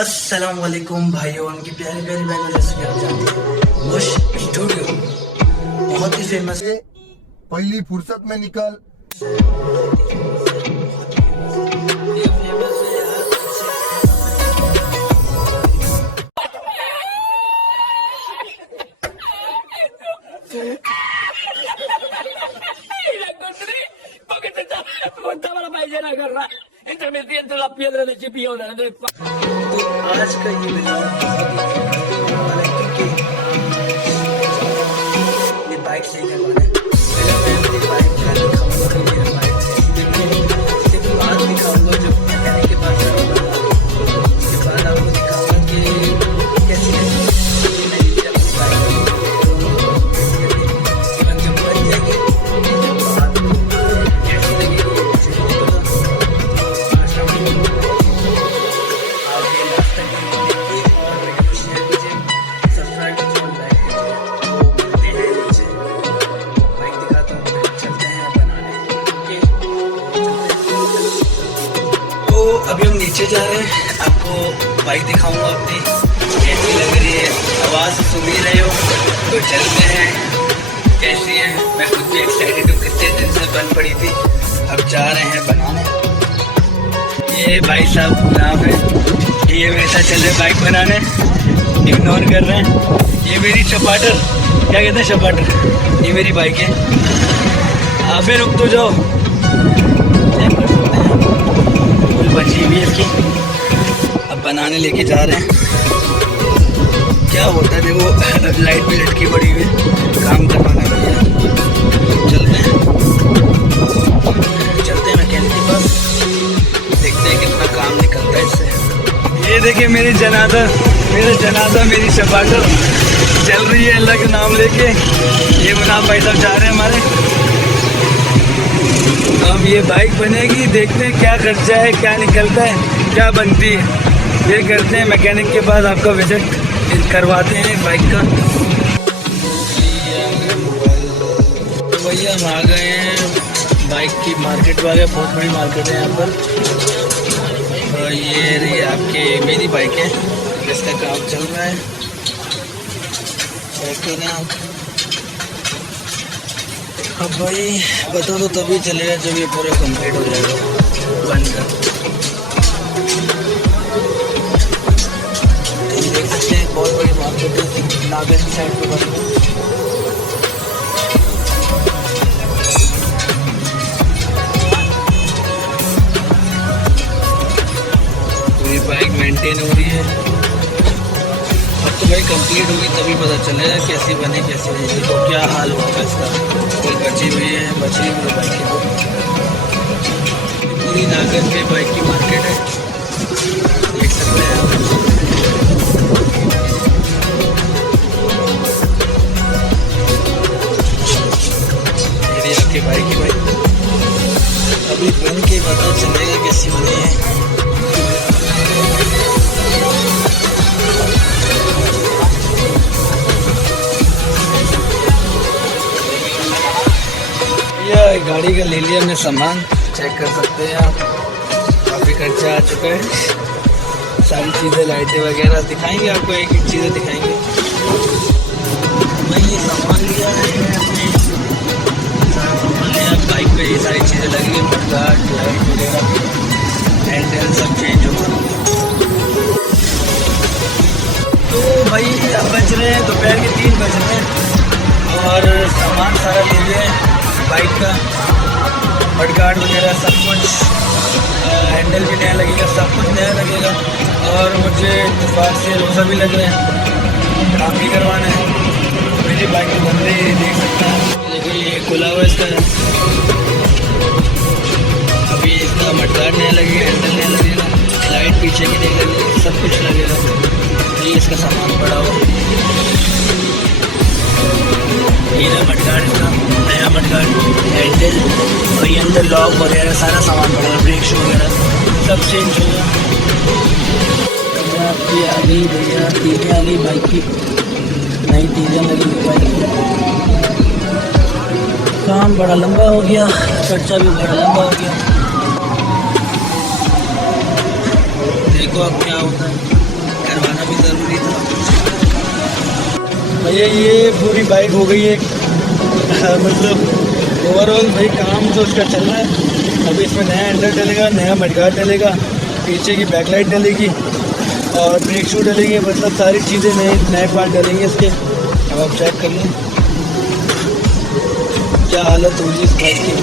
अस्सलाम वालेकुम भाइयों, उनकी प्यारी प्यारी बहनों, जैसे कि आप जानते हैं मुश स्टूडियो बहुत ही फेमस है। पहली फुर्सत में निकल तो आज का ये वीडियो ये बाइक से करवाना है। पहले मैं अपनी बाइक का दिखाऊंगा कि मेरा बाइक कैसी दिखती है, उसके बाद दिखाऊंगा जब मैकेनिक के पास जाऊंगा, उसके बाद आपको दिखाऊंगा कि कैसी लगती है मेरी अपनी बाइक जब बन जाएगी कैसी लगेगी कैसे अभी हम नीचे जा रहे हैं। आपको बाइक दिखाऊंगा अपनी कैसी लग रही है। आवाज़ सुन ही रहे हो तो चलते हैं कैसी है। मैं खुद भी एक्साइटेड हूँ, कितने दिन से बन पड़ी थी, अब जा रहे हैं बनाने। ये भाई साहब नाम है, ये मेरे साथ चल रहे बाइक बनाने, इग्नोर कर रहे हैं। ये मेरी चपाटर, क्या कहते हैं चपाटर, ये मेरी बाइक है। आप भी रुक तो जाओ, बची हुई है इसकी। अब बनाने लेके जा रहे हैं। क्या होता है देखो, लाइट भी लटकी पड़ी हुई है, काम करवाना भी है। चलते हैं मैकेनिक के पास, देखते हैं कितना काम निकलता है इससे। ये देखिए मेरी जनाजा मेरी चपाटर चल रही है अल्लाह के नाम लेके। ये मुनाफ भाई साहब जा रहे हैं हमारे। अब ये बाइक बनेगी, देखते हैं क्या खर्चा है, क्या निकलता है, क्या बनती है। ये करते हैं मैकेनिक के पास, आपका विजिट करवाते हैं बाइक का। तो भैया हम आ गए हैं बाइक की मार्केट वाले, बहुत बड़ी मार्केट है यहाँ पर। और ये रही आपके मेरी बाइक है, इसका काम चल रहा है। चेक करें आप। अब भाई बता दो तभी चलेगा जब ये पूरा कंप्लीट हो जाएगा बनकर। देख सकते हैं बहुत बड़ी मार्केट है, नागेश की साइड पे बन है। पूरी बाइक मेंटेन हो रही है। अब तो भाई कंप्लीट होगी तभी पता चलेगा कैसी बने कैसी नहीं। तो क्या हाल होगा इसका। कोई बची हुई है बाइक की। पूरी नागद में बाइक की मार्केट है, देख सकते हैं आप। ये आपकी बाइक की बाइक अभी बन के पता चलेगा कैसी बनी है। गाड़ी का ले लिया हमने सामान, चेक कर सकते हैं आप। काफ़ी खर्चा आ चुका है। सारी चीज़ें लाइटें वगैरह दिखाएंगे आपको, एक एक चीज़ें दिखाएंगे। मैं ये सामान लिया है अपने, बाइक पे ये सारी चीज़ें लगी है, गार्ड लाइट वगैरह, हैंडल सब चेंज होगा। तो भाई अब बज रहे हैं दोपहर के 3 बज रहे हैं और सामान सारा ले लिया है बाइक का, मडगार्ड वगैरह सब कुछ, हैंडल भी नया लगेगा, सब कुछ नया लगेगा। और मुझे इत्तेफाक से रोज़ा भी लग रहे हैं, काम भी करवाना है। मेरी बाइक के बंदे देख सकते हैं, देखिए ये खुला हुआ इसका। अभी इसका मडगार्ड नया लगेगा, हैंडल नया लगेगा, लाइट पीछे की नहीं लगेगी, सब कुछ लगेगा। ये इसका सामान पड़ा हुआ, ये मडगार्ड इसका नया मडगार्ड, हैंडल और ये अंदर लॉक वगैरह सारा सामान पड़ा है, ब्रेक शू वगैरह सब चेंज होगा। आपकी आ गई भैया, टीकें आ गई बाइक की, नई टीकें लगी बाइक की। काम बड़ा लंबा हो गया, खर्चा भी बड़ा लंबा हो गया। देखो अब क्या होता है। करवाना भी ज़रूरी था। भैया ये पूरी बाइक हो गई है मतलब ओवरऑल भाई काम तो उसका चल रहा है। अभी इसमें नया एंडर डलेगा, नया मडगार्ड डलेगा, पीछे की बैकलाइट डलेगी और ब्रेक शू डलेगी, मतलब सारी चीज़ें नए नए पार्ट डलेंगे इसके। अब आप चेक कर लें क्या हालत होगी इस बाइक की।